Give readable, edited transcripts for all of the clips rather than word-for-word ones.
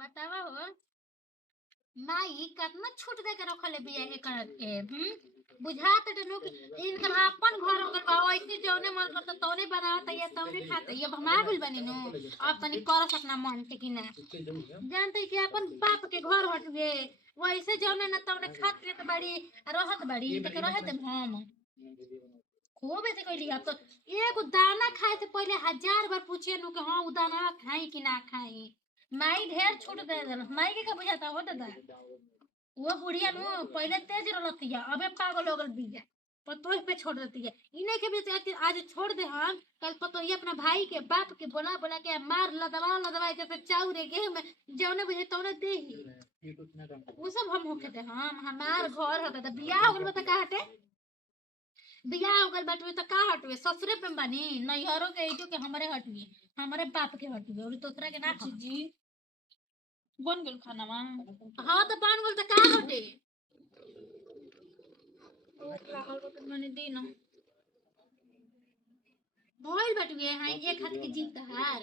बतावा हो माई कतना छूट दे के रखले बिया के करत के बुझात डनु इनकर अपन घर होकर बा ऐसे जौने मन करत तौने बनावत ये तौने खाते ये हमार बिल बनी नु अब तनी कर सकना मन के कि ना जानते कि अपन बाप के घर हट गए वैसे जौने ना तौने खात के तो बड़ी रहत बड़ी तो के रहत हम खूब ऐसे कहली अब तो एगो दाना खाए से पहले 1000 बार पूछे नु कि हां उ दाना खाई कि ना खाई माई ढेर छूट दे देल माई के का बुझाता हो दादा वो बुढ़िया नु पहले तेज रहती है अबे पागल हो गल बिया पतोह पे छोड़ देती है इन्हें के भी तो आज छोड़ दे हम कल पतोही अपना भाई के बाप के बोला बोला के मार लदवा जैसे चाउ रे गेहूं में जौने बुझे तौने दे ही वो सब हम होके दे हम हमार घर हटा तो बियाह हो गल बता का हटे बियाह हो गल बाटवे तो का हटवे ससुरे पे बनी नैहरों के इटो के हमारे हटवी हमारे बाप के हटवे और दूसरा के ना जी बन गल खाना हाँ तो बन गल तो का हटे मैंने दी ना भइल बटुए हां एक हाथ के जीत हार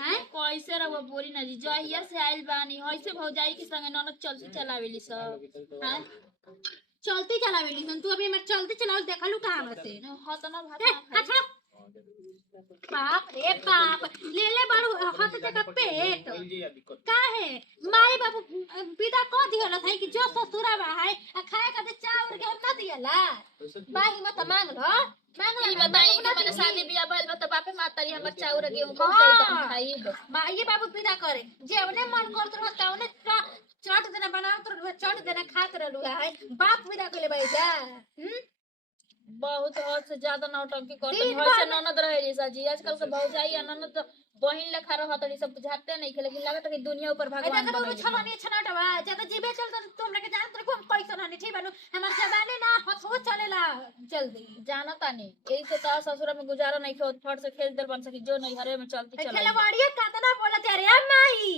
हैं कैसे रहो बोली ना जी जहिया से आइल बानी ऐसे भौजाई के संगे ननद चलती चलावेली सब हैं चलती चलावेली सन तू अभी मैं चलती चलाओ देखलू कहां से हां तो ना भात अच्छा बाप रे बाप ले ले बाड़ू हाथ जगह पेट काहे माई बाबू विदा को दिहल है कि जो ससुरा बा है खाए का दे चावल के ना दियला बाही मत मांग लो ई बताई कि मैंने शादी बियाह भइल बा त बापे मातारी हमर चाउर गेहूं को दे खाई माई बाबू विदा करे जेवने मन करत रह तवने चाट देना बनावत रह चाट देना खात रहलु है बाप विदा कइले भाई जा बहुत हद से ज्यादा नौटंकी करते घर से ननद रहेली साजी आजकल के भौजाई या ननद बहिन लेखा रहत रही सब बुझाते नहीं के लेकिन लागत कि दुनिया ऊपर भगवान बने छलनी छनाटवा ज्यादा जीवे चलत तुम लगे जानत रे कोन पैसा नहीं ठीक बानू हमर जवानी ना हो चलेला जल्दी जानता नहीं एही से ता ससुर में गुजारा नहीं के फट से खेल दर बन सकी जो नहीं घरे में चलती चला खेलवाड़िए कतना बोलत रे माई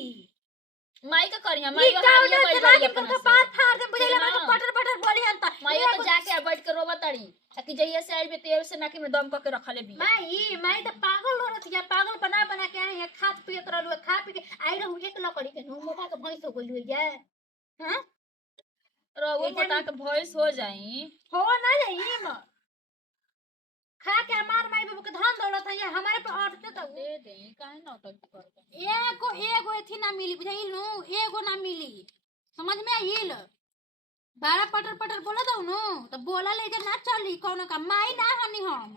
माई का करिया माई हारिया कोई बड़ी अपना पार फाड़ दे बुझेला मैं पटर पटर बोली हन त माई तो जाके बैठ के रोवा तड़ी कि जइया से आई में तेल से नाकी में दम करके रखले भी माई तो पागल हो रही है पागल बना बना के आई है खात पियत रहलु खा पी के आई रहू एक लकड़ी के नु मोटा के भैंस हो गइल है हां रहो मोटा के भैंस हो जाई हो ना जाई म खा के हमार माई बाबू के धन दौलत है हमारे पे अटते तो दे दे काहे न अटक कर एगो एथी ना मिली बुझाइल नु एगो ना मिली समझ में आइल बारा पटर पटर बोला दो नु तो बोला ले जे ना चली कोनो का माई ना हनी हम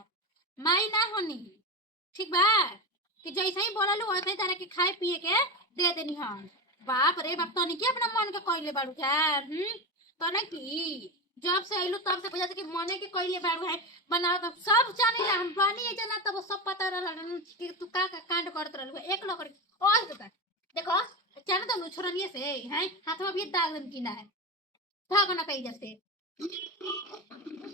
माई ना हनी ठीक बा कि जैसे ही बोला लो वैसे ही तरह के खाए पिए के दे देनी हम बाप रे बाप तनी के अपना मन के कइले बाड़ू यार तने की जब से आइलो तब से बुझा कि मने के कइले बाड़ू है बना तो सब जानिला हम बानी जना तब सब पता रहल कि तू का कांड करत रहलु एक लकड़ी और देखो जान तो छोरनिए से हैं हाथवा भी दाग की ना है भागना कहीं जैसे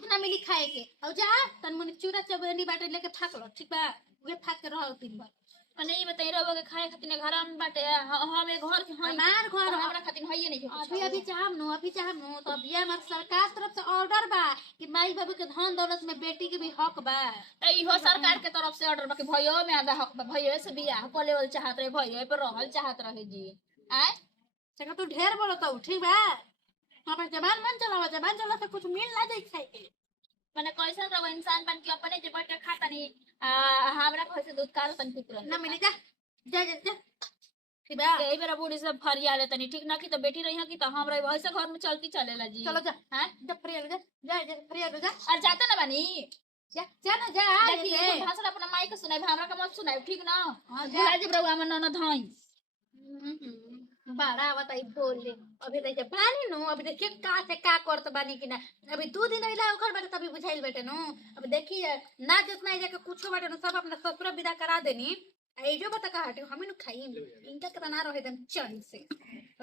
ना मिली खाए के और जा तन मन चूरा चबनी बाटे लेके फाक लो ठीक बा वे फाक के रहो 3 बार अने ई बताई रहो के खाए खातिर घर में बाटे हम एक घर के हमार घर हमरा खातिर हइए नहीं अभी चाहम नो तो अभी हमर सरकार तरफ से ऑर्डर बा कि माई बाबू के धन दौलत में बेटी के भी हक बा त इहो सरकार के तरफ से ऑर्डर बा कि भइयो में आधा हक बा भइयो से बियाह कोलेवल चाहत रहे भइयो पे रहल चाहत रहे जी आय सका तू ढेर बोलत हो ठीक बा अपन जबान मन चला से कुछ मिल ना जाई खाए के माने कैसा रहो इंसान बन के अपने जे बैठ के खाता नहीं हमरा कैसे दूध काल तन पुत्र ना मिली जा जा जा ठीक बा एई बेरा बूढ़ी सब फरिया ले तनी ठीक ना की तो बेटी रही की तो हमरा वैसे घर में चलती चलेला जी चलो जा हां जब फरिया जा फरिया जा और जाता ना बानी जा ना जा देखिए भाषण अपना माई के सुनाई हमरा का मत सुनाई ठीक ना हां जा जब रहुआ मन ननद हई बड़ा बताई बोले अभी देखिए बानी नो अभी देखिए का से का करत बानी कि ना अभी 2 दिन इला ओकर बारे तभी बुझाइल बेटे नो अब देखिए ना जितना जाके कुछ बाटे नो सब अपना ससुर विदा करा देनी ए जो बता का हटे हम नु खाई इनका के ना रहे दम चढ़ी से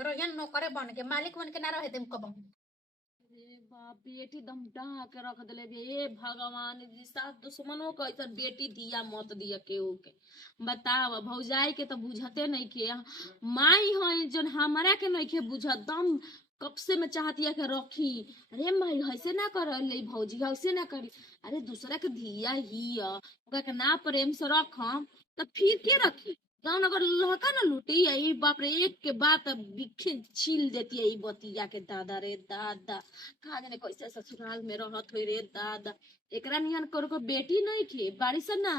रोजन नो करे बन के मालिक बन के ना रहे दम कब बाप बेटी दम डहा के रख देले ए भगवान जी साथ दुश्मनों को ऐसा बेटी दिया मत दिया केहू के बताव भौजाई के तो बुझते नहीं के माई है जन हमारा के नहीं के बुझत दम कब से मैं चाहती है कि रखी अरे माई ऐसे ना कर ले भौजी ऐसे ना करी अरे दूसरा के दिया ही ओकरा के ना प्रेम से रखम तो फिर के रखी गाँव नगर लहका ना लूटी यही बाप रे एक के बात छील देती है बतिया के दादा रे दादा कहा जाने कैसे ससुराल में रहत हुई रे दादा एकरा नियन करो को बेटी नहीं थे बाड़ी सन ना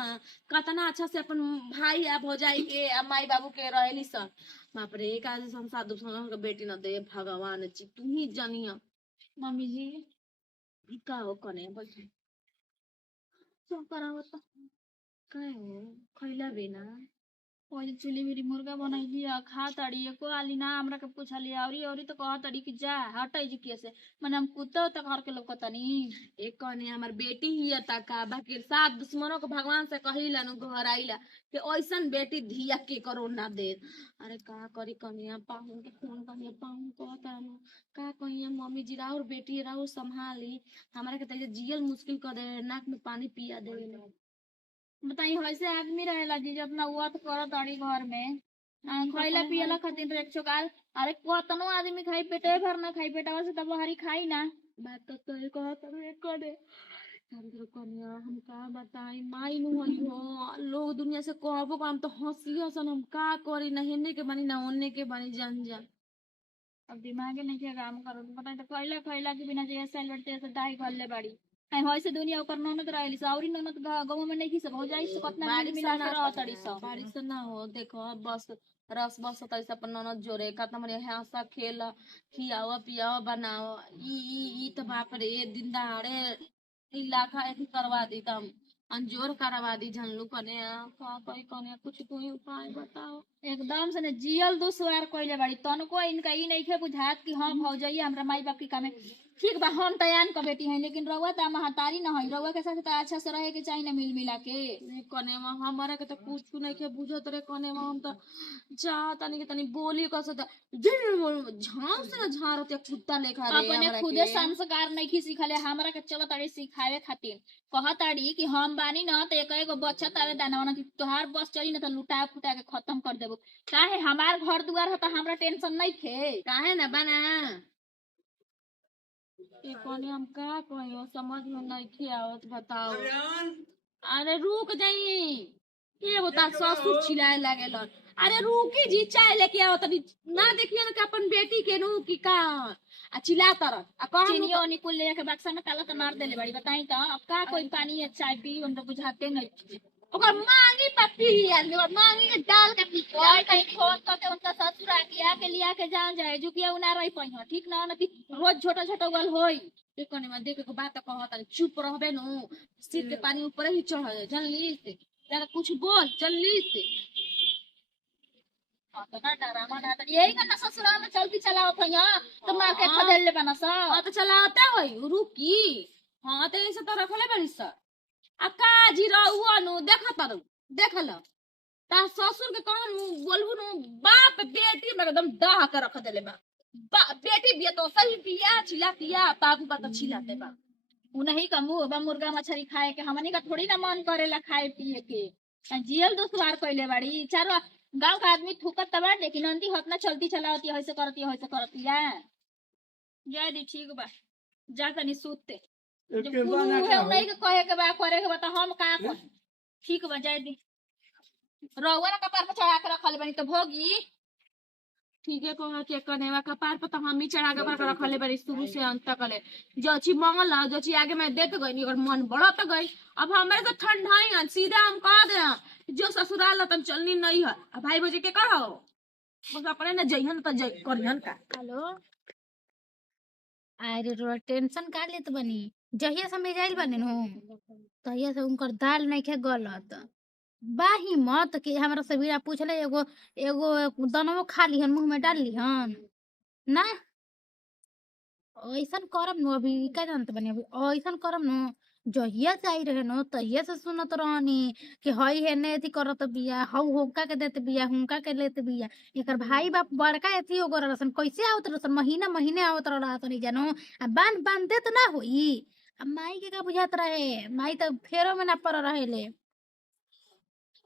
कतना अच्छा से अपन भाई आ भौजाई के आ माई बाबू के रहेली सन बाप रे एक आज संसार दूसरा के बेटी न दे भगवान जी तू ही जानिया मम्मी जी का हो कने बोल सब करावत का हो खैला बिना ओही चुली मेरी मुर्गा बनैली खा ताड़ी एको आली ना हमरा के पूछली औरी तो कह ताड़ी कि जा हटै जी के से माने हम कुत्ता तक घर के लोग तनी एक कहने हमार बेटी ही तका बाकी सात दुश्मनों को भगवान से कहिला नु घर आइला कि ऐसन बेटी धिया के करो ना दे अरे का करी कनिया पाहु के फोन कनिया पाहु कहता नु का कहिया मम्मी जी राउर बेटी राउर संभाली हमरा के तैसे जियल मुश्किल कर दे नाक में पानी पिया दे बताई वैसे आदमी रहेला जी अपना हुआ तो करो ताड़ी घर में खैला पियला खातिर एक चोकाल अरे कतनो आदमी खाई पेटे भर ना खाई पेटवा से तब हरी खाई ना बात तो सही कहत रहे करे कन्या हम का बताई माई नु हई हो लोग दुनिया से कहबो काम तो हंसी हसन हम का करी ना हेने के बनी ना ओने के बनी जान जा अब दिमाग नहीं के काम करो बताई तो खैला खैला के बिना जे सैलड ते दाई गल्ले बाड़ी आई होय से दुनिया ऊपर ननद रहली सौरी ननद गांव में नहीं सब हो जाई से कतना मिल मिला के रह तड़ी सब बारिश ना हो देखो बस रस बस तैसे से अपन ननद जोरे कतना मरे हंसा खेल खियाओ पियाओ बनाओ ई तो बाप रे दिन दहाड़े इलाका ऐसी करवा दी तम अंजोर करवा दी झनलू कने का कोई कने कुछ तू ही उपाय बताओ एकदम से ने जियल दुश्वार कइले बाड़ी तनको इनका ई नहीं खे बुझात कि हां भौजैया हमरा माई बाप की कामे ठीक बा हम तयान क बेटी है लेकिन रउआ त महतारी न है रउआ के साथ त अच्छा से रहे के चाहिए ना मिल मिला के कने में हमारे के तो कुछ नहीं के बुझत रे कने में हम तो चाहता नहीं कि तनी बोली कसत झांव से ना झारत कुत्ता लेखा रे अपने हमरा खुदे के संस्कार नहीं की सिखले हमरा के चलो ताड़ी सिखावे खातिर कहताड़ी कि हम बानी न त एक एगो बच्चा तावे दाना ना कि तोहार बस चली न त लुटा फुटा के खत्म कर देबो काहे हमार घर दुआर ह त हमरा टेंशन नहीं थे काहे ना बना ये कने हम का कहियो समझ में नहीं आवत बताओ अरे रुक जाई ये बता ससुर चिल्लाए लागेल अरे रुकी जी चाय लेके आओ तभी ना देखिए ना कि अपन बेटी के नु की का आ चिल्ला तर आ कह चीनियो निकुल ले के बक्सा में ताला तो मार देले बड़ी बताई तो अब का कोई पानी है चाय पी उनको बुझाते नहीं ओकर मांगी पप्पी आदमी और मांगी के डाल के पी और कहीं फोन करके उनका ससुर आके लिया के जान जाए जो कि उना रही पई ठीक ना ना कि रोज छोटा छोटा गल होई ये कोने में देखे को बात कहत चुप रहबे नु सिर के पानी ऊपर ही चढ़ जाए जल्दी से जरा कुछ बोल जल्दी से तो ना डरामा ना तो यही का ससुराल में चलती चलाओ भैया तो मार के खदेल ले बना सा हां तो चलाता होई रुकी हां तो ऐसे तो रखले बड़ी सर आ काजी रहुआ नु देखा तर देखल ता ससुर के कौन बोलबू नु बाप बेटी में एकदम दाह के रख देले बा बेटी बिया तो सही बिया चिल्लातिया बाबू का तो चिल्लाते बा उन्हीं का मुंह बा मुर्गा मछली खाए के हमनी का थोड़ी ना मन करेला खाए पिए के जियल दुश्वार कइले बाड़ी चारो गांव का आदमी थूकत तबा लेकिन अंती हतना चलती चलावती ऐसे करती है जय दी ठीक बा जा तनी सूतते जब गुरु है नहीं के कहे के बा करे के बा त हम का कह ठीक बा जय दी रउआ ना कपार पे चढ़ा के रखल बनी तो भोगी ठीक है कहा के कनेवा कपार पर तो हम ही चढ़ा के रखले बड़ी शुरू से अंत तक ले जची मंगल जची आगे मैं देत गई अगर मन बढ़त गई अब हमारे तो ठंडाई है सीधा हम कह दे जो ससुराल तन चलनी नहीं है अब भाई भौजी के करो बस अपने ना जइहन त जइ करिहन का हेलो अरे रो टेंशन का लेत बनी जहिया से मिजाइल बनी नु तहिया से उनकर दाल नहीं खे गलत बाही मत कि हमरा से बीरा पूछले एगो एगो दनमो खा लिहन मुंह में डाल लिहन ना ऐसन करम नु अभी का जानत बनी अभी ऐसन करम नु जहिया से आई रहे नो तहिया से सुनत रहनी कि हई हेने एथी करत बिया हौ होका के देत बिया हुनका के लेत बिया एकर भाई बाप बड़का एथी हो गरल सन कैसे आवत रसन महीना महीने आवत रहसन जानो आ बांध बांध देत ना होई अब माई के का बुझात रहे माई तो फेरो में ना पर रहेले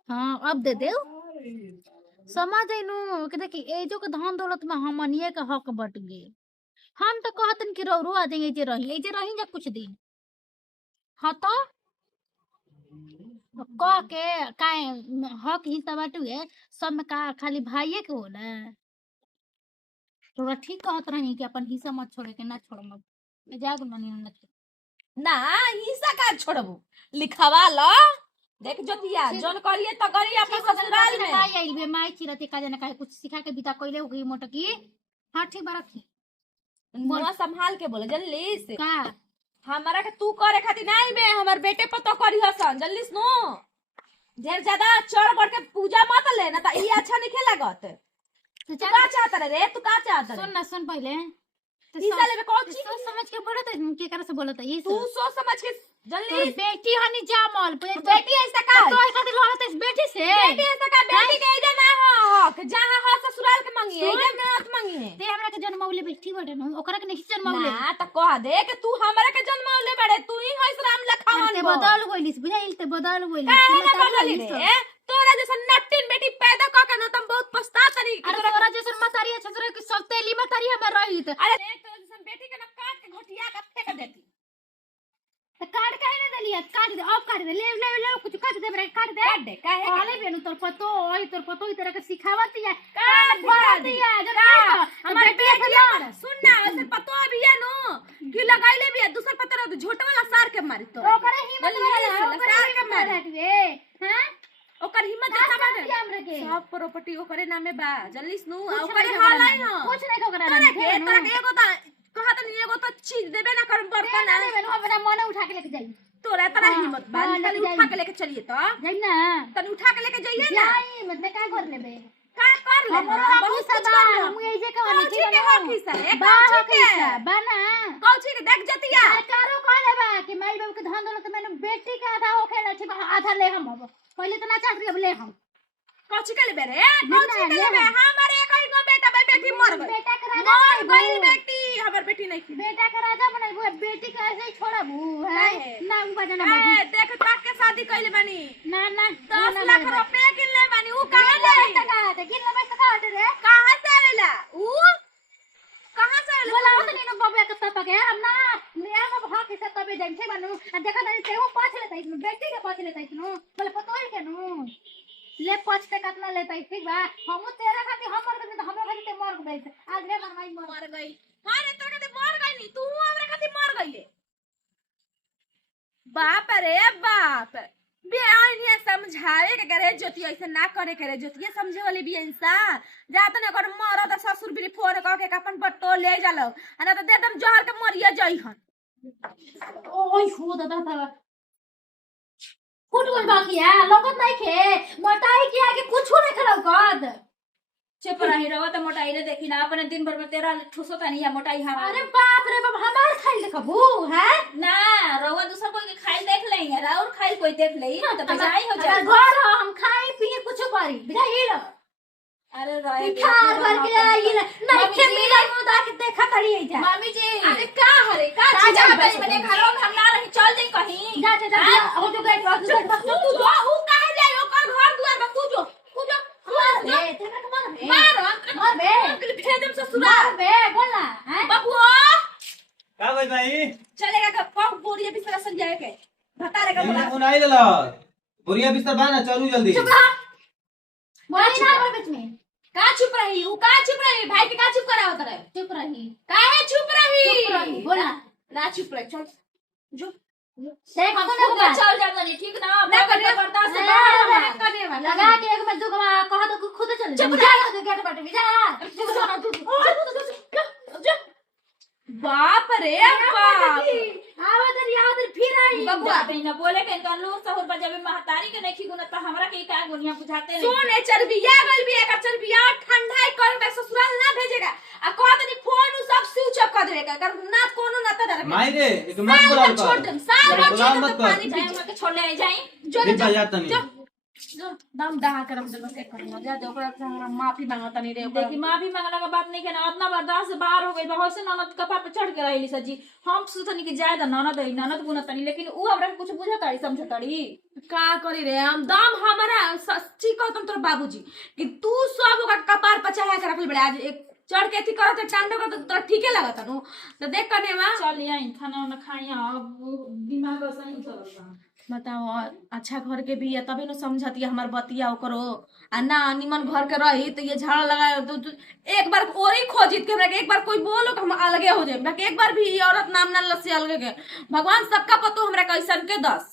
हाँ अब दे दे समझ आइनु कि देखी एजो के धन दौलत में हमनिए के हक बट गए हम तो कहतन कि रो आ जाएंगे जे रही जा कुछ दिन हाँ तो कह के काहे हक हिस्सा बाटुए सब में का खाली भाइये के होला। तोरा ठीक कहत रही कि अपन हिस्सा मत छोड़े के ना छोड़म जाग मनी न ना हिस्सा का छोड़बू लिखवा लो देख जोतिया जोन करिए तो करिए अपने ससुराल में काई आइल बे माई चिरते का जना काहे कुछ सिखा के बिता कइले होगी मोटकी। हां ठीक बा रखी मुंह संभाल के बोले जल्दी से का हमारा के तू करे खातिर नहीं बे हमर बेटे पर तो करी हसन जल्दी सुनो ढेर ज्यादा चढ़ बढ़ के पूजा मत ले ना त ई अच्छा नहीं लागत। तो तू का चाहत रे तू का चाहत रे सुन ना सुन पहले हिस्सा लेबे कौन चीज सोच समझ के बोलत है के करे से बोलत है ये तू सोच समझ के जल्दी बेटी हनी जामल बेटी ऐसा का तो खातिर लड़त है बेटी से बेटी ऐसा का बेटी के इधर ना हो हक जहां हो ससुराल के मांगी है इधर में मत मांगी है ते हमरा के जन्मौले बेटी बटे न ओकरा के नहीं जन्मौले ना त कह दे कि तू हमरा के जन्मौले बड़े तू ही हइस राम लखावन ते बदल गइलिस बुझाइल ते बदल गइलिस काहे ना बदली रे तोरा जैसा नट्टिन बेटी पैदा क के न तुम बहुत पछतातनी अरे तोरा जैसन मतारी छतरे के सब तेली मतारी हमर रहित अरे तोरा जैसा बेटी के न काट के घोटिया के फेंक देती त काट काहे ना देलिया काट दे अब काट दे ले कुछ काट दे बरे काट दे काहे कहले बेनु तोर पतो ई तरह के सिखावत या का सिखावत या हमर बेटिया सुन ना ऐसे पतो अभी है नो कि लगाइले भी है दूसर पता रह झोट वाला सार के मारी तो ओकरे हिम्मत वाला सार के मारी हटवे हां ओकर हिम्मत देखा बाटे हमरा के सब प्रॉपर्टी ओकरे नामे बा जल्दी सुनु ओकरे हाल है ना कुछ नहीं ओकरा तोरा के एगो त कहत नहीं एगो तो चीज देबे ना कर बर्तन ना बेनु हमरा मन उठा के लेके जाई तोरा तरह हिम्मत बा तनी उठा के लेके चलिए तो जाई ना तनी उठा के लेके जाइए ना जाई मतलब का कर लेबे का कर ले बहुत कुछ कर ले हम ये जे कहले कौची के हक हिस्सा है बाहो कौची के बना कौची के देख जतिया सरकारो कहले बा कि माई बाबू के धन दौलत मैंने बेटी का आधा होखे ना छी आधा ले हम अब पहले तो ना चाहत अब ले हम कौची के लेबे रे कौची के लेबे हमारे एक ही गो बेटा बेटी मर गई बेटा के राजा मर गई बेटी हमर बेटी नहीं थी बेटा के राजा बनाई बेटी के ऐसे ही छोड़बू है ना उ बजना ए देख ताक के शादी कइले बानी ना ना 10 लाख रुपए किनले बानी उ कहां ले गिन ले पैसा का रे कहां से आवेला उ कहां से आवेला बोला तो नहीं बाबू के पापा के हम ना ले हम हक से तबे जाई छे बनू देखा नहीं तेहू पाछ लेतै बेटी के पाछ लेतै नु बोले पतो है के नु ले पाछ के कितना लेतै ठीक बा हम तेरा खातिर हम मर गई तो हमरा खातिर ते मर गई आज ले माई मर गई हां रे तोरा खातिर मर गई नी तू हमरा खातिर मर गईले बाप रे बाप बेआइनिया समझावे के करे ज्योति ऐसे ना करे करे ज्योति समझे वाली भी इंसान जात ने कर मर त ससुर भी फोन क के अपन बट्टो ले जालो ना त दे दम जहर के मरिया जइहन ओय हो दादा फुटबॉल बाकी है लोगत नहीं खे मोटाई किया कि कुछ नहीं खराब कर चुप रही रहो तो मोटाई ने देखी ना अपने दिन भर में तेरा ठुसो था नहीं है मोटाई हमारा अरे बाप रे बाप हमार खाई देखबू है ना रवा दूसरा कोई के खाई देख लेंगे और खाई कोई देख ले ना तो बजाई हो जाए घर हम खाए पिए कुछ करी बिठाई लो अरे रहे खार भर के आई नहीं के मिला मुदा के देखा करी जा मम्मी जी अरे का हरे का चीज है मैंने घरों में हम ना रही चल जाई कहीं जा हो जो गेट रख तू जो उ काहे जाई ओकर घर दुआर में कूदो मार बे तेरा तो मार बे अंकल भेजम ससुराल मार बे बोला हैं बबुआ का भाई चलेगा का पाव बोरिया बिस्तर सन जाए के भतारे का बोला फोन आई लला बोरिया बिस्तर बाना चलू जल्दी चुप रहा बोली ना बीच में का चुप रही उ का चुप रही भाई के का चुप करावत रहे चुप रही काहे चुप रही बोला ना चुप रही चल जो देख हम सुन खुद बा चल जाता नहीं ठीक ना ना अपना करने बर्दाश्त से ना, बाहर ना, हम करने वाला लगा के एक में दुगवा कह दो खुद चल चुप जा तो गेट पर जा बाप रे बाप आवत याद फिर आई बबुआ बहना बोले के इनका लोग सहर पर जब महतारी के नहीं गुना तो हमरा के का गुनिया बुझाते नहीं सोने चरबिया गल भी एक चरबिया ठंडाई कर के ससुराल ना भेजेगा आ कहत नहीं फोन उ सब स्विच ऑफ कर देगा कर ना कोनो ना त डर माई रे एक मत बुलाओ छोड़ कर दम साल भर बुलाओ छोड़ मत दम कर। पानी जाए पी हम के छोड़ ले जाई जो दिन जाता नहीं जो दम दहा करम दे के करना जा दे ओकरा से हमरा माफी मांगता नहीं रे देखी माफी मांगला का बात नहीं के ना उतना बर्दाश्त से बाहर हो गई बा होसे ननद कपा पे चढ़ के रही सजी हम सोचनी कि जाए द ननद गुनतनी लेकिन उ हमरा कुछ बुझताड़ी समझताड़ी का करी रे हम दम हमारा सच्ची कहतम तोर बाबूजी कि तू सब ओकर कपार पर चढ़ा के रखल बड़े आज एक चढ़ के थी करत टांडो का तो ठीके लागत नु तो देख कने वा चल आई खाना वाना खाई अब दिमाग सही चलता बताओ अच्छा घर के भी है तभी न समझती है हमार बतिया करो आ ना निमन घर के रही तो ये झाड़ा लगा तो एक बार और ही खोजित के हमरा के एक बार कोई बोलो कि हम अलगे हो जाए हमरा के एक बार भी ये औरत नाम ना लसे अलगे के भगवान सबका पतो हमरा कैसन के दस